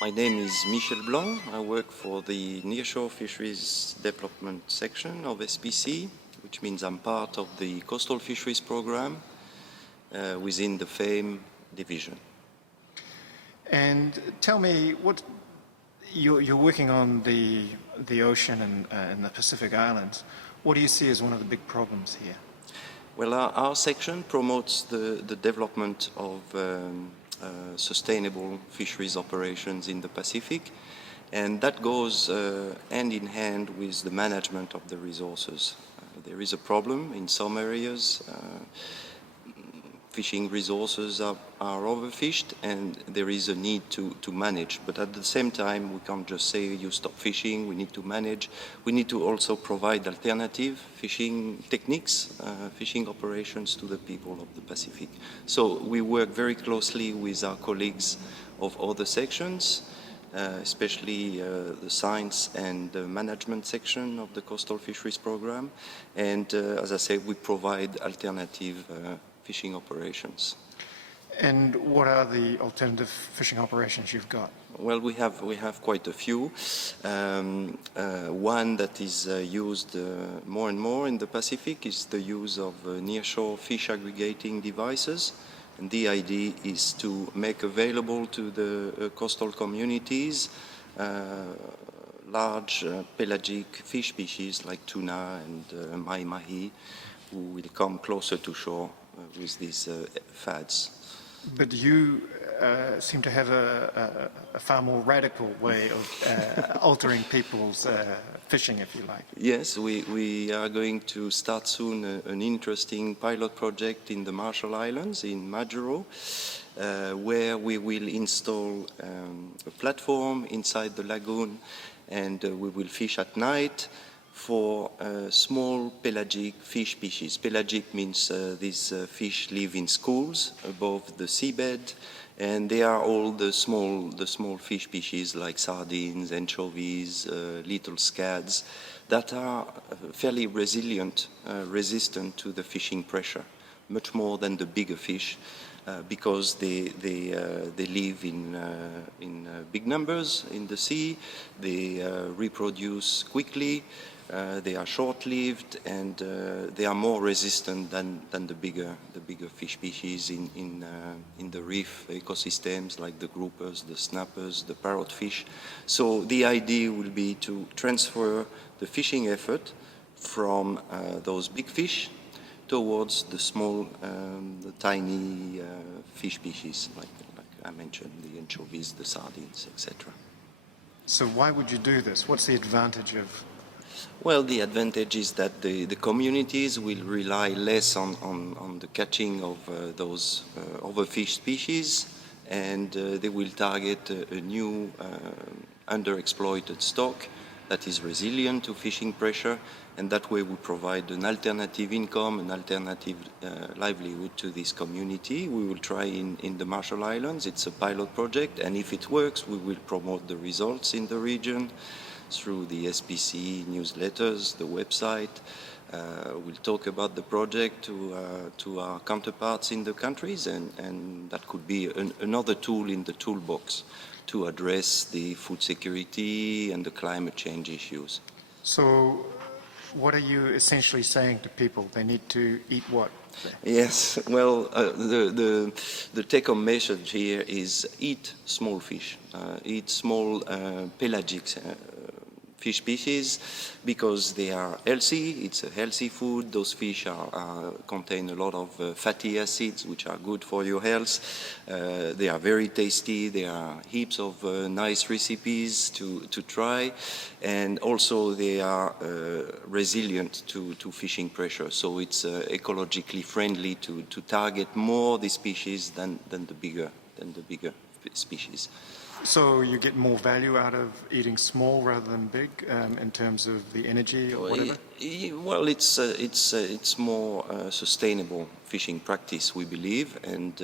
My name is Michel Blanc. I work for the Nearshore Fisheries Development section of SPC, which means I'm part of the Coastal Fisheries program within the FAME division. And tell me, what you're working on the ocean and the Pacific Islands. What do you see as one of the big problems here? Well, our section promotes the development of sustainable fisheries operations in the Pacific, and that goes hand in hand with the management of the resources. There is a problem in some areas. Fishing resources are overfished, and there is a need to manage. But at the same time, we can't just say you stop fishing. We need to manage. We need to also provide alternative fishing techniques, fishing operations to the people of the Pacific. So we work very closely with our colleagues of other sections, especially the science and the management section of the Coastal Fisheries Program. And as I said, we provide alternative fishing operations. And what are the alternative fishing operations you've got? Well, we have quite a few. One that is used more and more in the Pacific is the use of nearshore fish aggregating devices. And the idea is to make available to the coastal communities large pelagic fish species like tuna and mahi-mahi, who will come closer to shore with these fads. But you seem to have a far more radical way of altering people's fishing, if you like. Yes, we are going to start soon an interesting pilot project in the Marshall Islands, in Majuro, where we will install a platform inside the lagoon, and we will fish at night for small pelagic fish species. Pelagic means these fish live in schools above the seabed, and they are all the small fish species like sardines, anchovies, little scads that are fairly resistant to the fishing pressure, much more than the bigger fish, because they live in big numbers in the sea. They reproduce quickly. They are short-lived, and they are more resistant than the bigger fish species in the reef ecosystems, like the groupers, the snappers, the parrotfish. So the idea will be to transfer the fishing effort from those big fish towards the small, the tiny fish species, like I mentioned, the anchovies, the sardines, etc. So why would you do this? What's the advantage of? Well, the advantage is that the communities will rely less on the catching of those overfished species, and they will target a new underexploited stock that is resilient to fishing pressure, and that way we provide an alternative income, an alternative livelihood to this community. We will try in the Marshall Islands. It's a pilot project, and if it works, we will promote the results in the region through the SPC newsletters, the website. We'll talk about the project to our counterparts in the countries, and that could be another tool in the toolbox to address the food security and the climate change issues. So what are you essentially saying to people? They need to eat what? Yes, well, the take-home message here is eat small fish, eat small pelagic fish species, because they are healthy. It's a healthy food. Those fish contain a lot of fatty acids, which are good for your health. They are very tasty. There are heaps of nice recipes to try, and also they are resilient to fishing pressure. So it's ecologically friendly to target more the species than the bigger species. So you get more value out of eating small rather than big in terms of the energy or whatever? Well, it's more sustainable fishing practice, we believe, and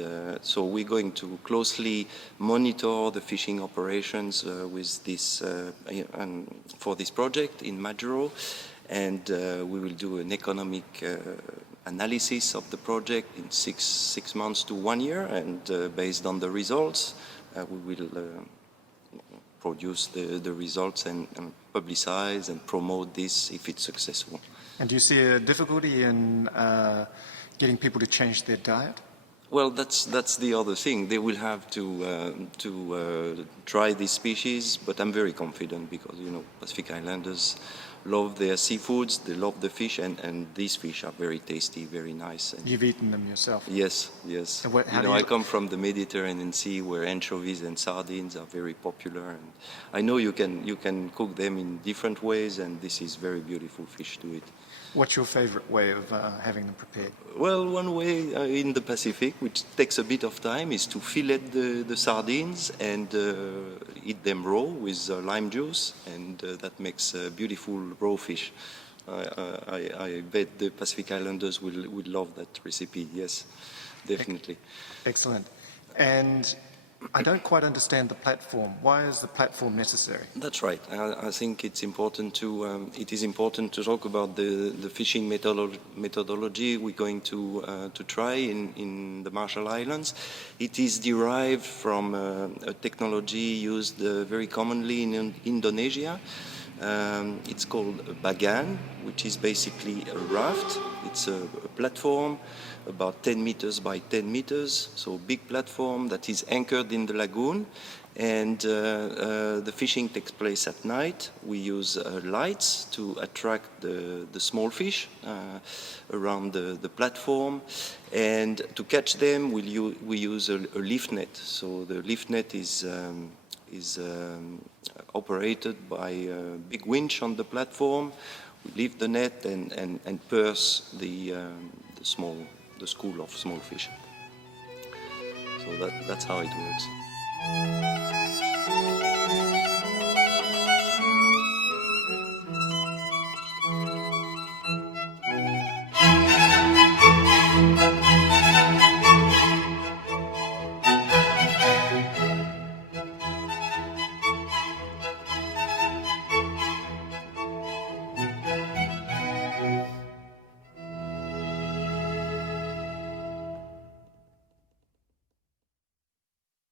so we're going to closely monitor the fishing operations with this for this project in Majuro, and we will do an economic analysis of the project in six months to 1 year, and based on the results, we will produce the results and publicize and promote this if it's successful. And do you see a difficulty in getting people to change their diet? Well, that's the other thing. They will have to try these species, but I'm very confident because, you know, Pacific Islanders love their seafoods, they love the fish, and these fish are very tasty, very nice. And You've eaten them yourself? yes, yes. And You know, I come from the Mediterranean Sea where anchovies and sardines are very popular, and I know you can cook them in different ways, and this is very beautiful fish to eat. What's your favorite way of having them prepared? Well, one way in the Pacific, which takes a bit of time, is to fillet the sardines and eat them raw with lime juice, and that makes beautiful raw fish. I bet the Pacific Islanders will love that recipe, yes, definitely. Excellent. And I don't quite understand the platform. Why is the platform necessary? That's right. I think it is important to talk about the fishing methodology we're going to try in the Marshall Islands. It is derived from a technology used very commonly in Indonesia. It's called a bagan, which is basically a raft. It's a platform about 10 meters by 10 meters, so big platform that is anchored in the lagoon, and the fishing takes place at night. We use lights to attract the small fish around the platform, and to catch them we use a lift net. So the lift net is operated by a big winch on the platform. We lift the net and purse the school of small fish. So that's how it works.